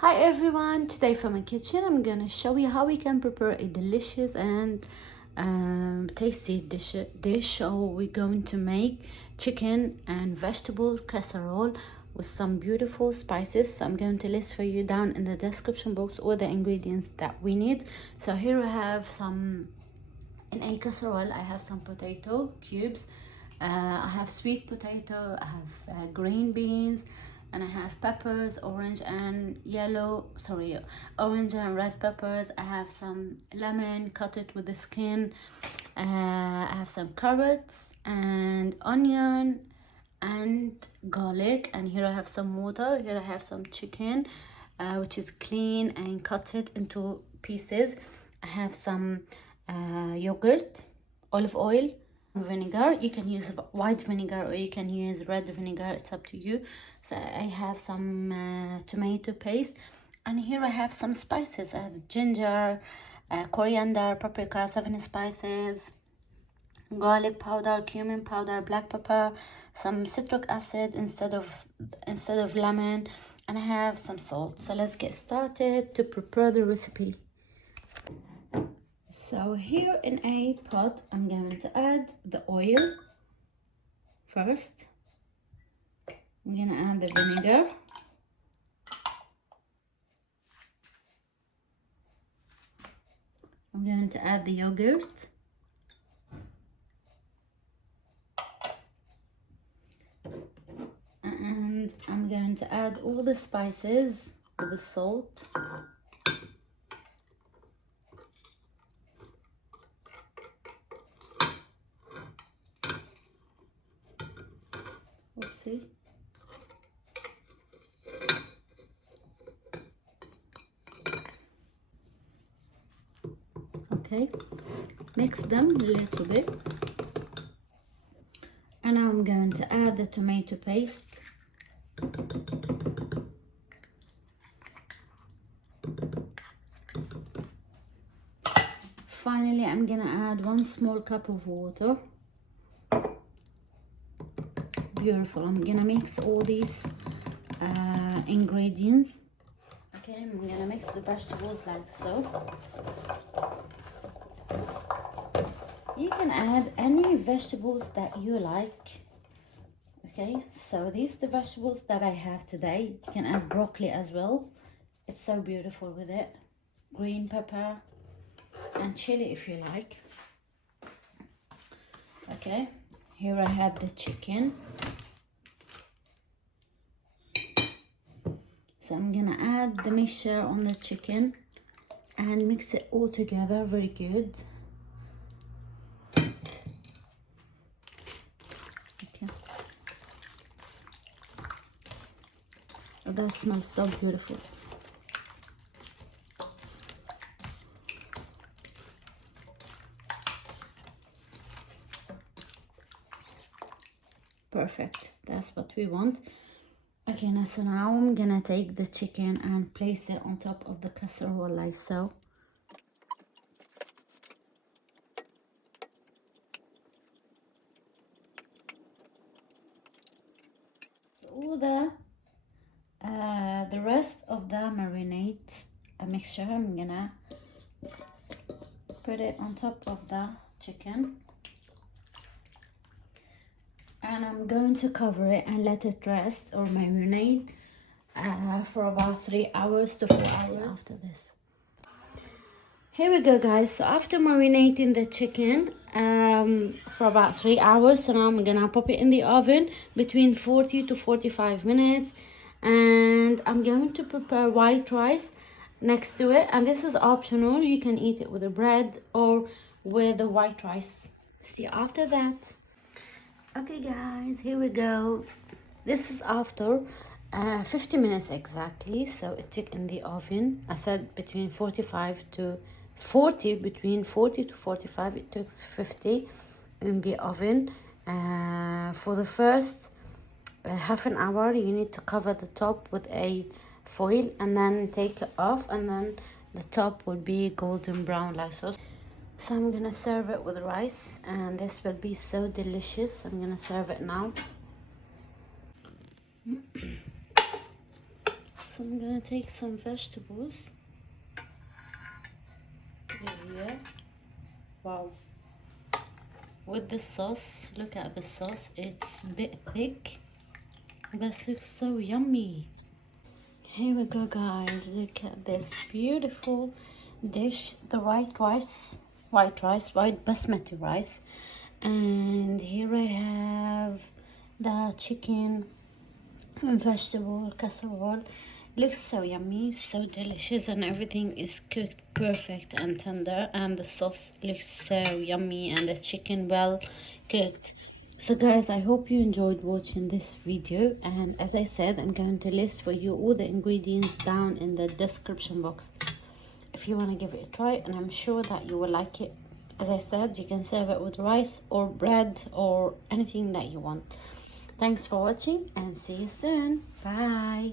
Hi everyone, today from my kitchen I'm gonna show you how we can prepare a delicious and tasty dish. So we're going to make chicken and vegetable casserole with some beautiful spices. So I'm going to list for you down in the description box all the ingredients that we need. So here I have in a casserole I have some potato cubes, I have sweet potato, I have green beans, and I have peppers, orange and red peppers. I have some lemon, cut it with the skin. I have some carrots and onion and garlic, and here I have some water. Here I have some chicken, which is clean and cut it into pieces. I have some yogurt, olive oil, vinegar. You can use white vinegar or you can use red vinegar, it's up to you. So I have some tomato paste, and here I have some spices. I have ginger, coriander, paprika, 7 spices, garlic powder, cumin powder, black pepper, some citric acid instead of lemon, and I have some salt. So let's get started to prepare the recipe. So here in a pot I'm going to add the oil first. I'm going to add the vinegar, I'm going to add the yogurt, and I'm going to add all the spices with the salt. Oopsie. Okay, mix them a little bit, and now I'm going to add the tomato paste. Finally, I'm gonna add 1 small cup of water. Beautiful. I'm gonna mix all these ingredients. Okay, I'm gonna mix the vegetables like so. You can add any vegetables that you like. Okay, so these are the vegetables that I have today. You can add broccoli as well, it's so beautiful with it. Green pepper and chili if you like. Okay, here I have the chicken. So I'm gonna add the mixture on the chicken and mix it all together very good. Okay. Oh, that smells so beautiful. Perfect, that's what we want. Okay, so now I'm gonna take the chicken and place it on top of the casserole like so. All the rest of the marinade mixture, I'm gonna put it on top of the chicken, and I'm going to cover it and let it rest or marinate for about 3 hours to 4 hours after this. Here we go guys, so after marinating the chicken for about 3 hours, so now I'm gonna pop it in the oven between 40 to 45 minutes, and I'm going to prepare white rice next to it, and this is optional. You can eat it with the bread or with the white rice. See you after that. Okay guys, here we go. This is after 50 minutes exactly. So it took in the oven, I said between 40 to 45. It took 50 in the oven. For the first half an hour you need to cover the top with a foil and then take it off, and then the top will be golden brown like so. So I'm gonna serve it with rice, and this will be so delicious. I'm gonna serve it now. So I'm gonna take some vegetables here. Wow. With the sauce, look at the sauce, it's a bit thick. This looks so yummy. Here we go, guys. Look at this beautiful dish. The white basmati rice. And here I have the chicken and vegetable casserole. Looks so yummy, so delicious, and everything is cooked perfect and tender, and the sauce looks so yummy, and the chicken well cooked. So guys, I hope you enjoyed watching this video, and as I said, I'm going to list for you all the ingredients down in the description box if you want to give it a try, and I'm sure that you will like it. As I said, you can serve it with rice or bread or anything that you want. Thanks for watching, and see you soon. Bye.